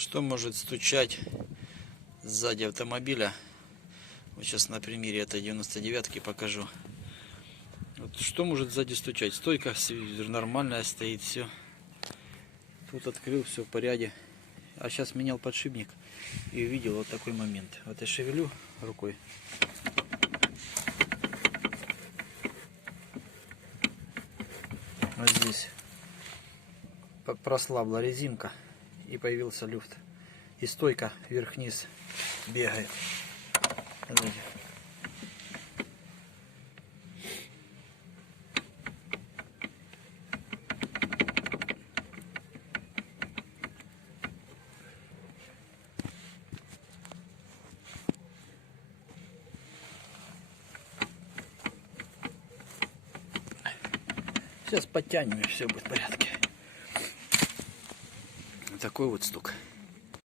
Что может стучать сзади автомобиля? Вот сейчас на примере этой 99-ки покажу. Вот что может сзади стучать? Стойка нормальная стоит, все. Тут открыл, все в порядке. А сейчас менял подшипник и увидел вот такой момент. Вот я шевелю рукой. Вот здесь прослабла резинка и появился люфт. И стойка вверх-вниз бегает. Смотрите. Сейчас подтянем, и все будет в порядке. Такой вот стук.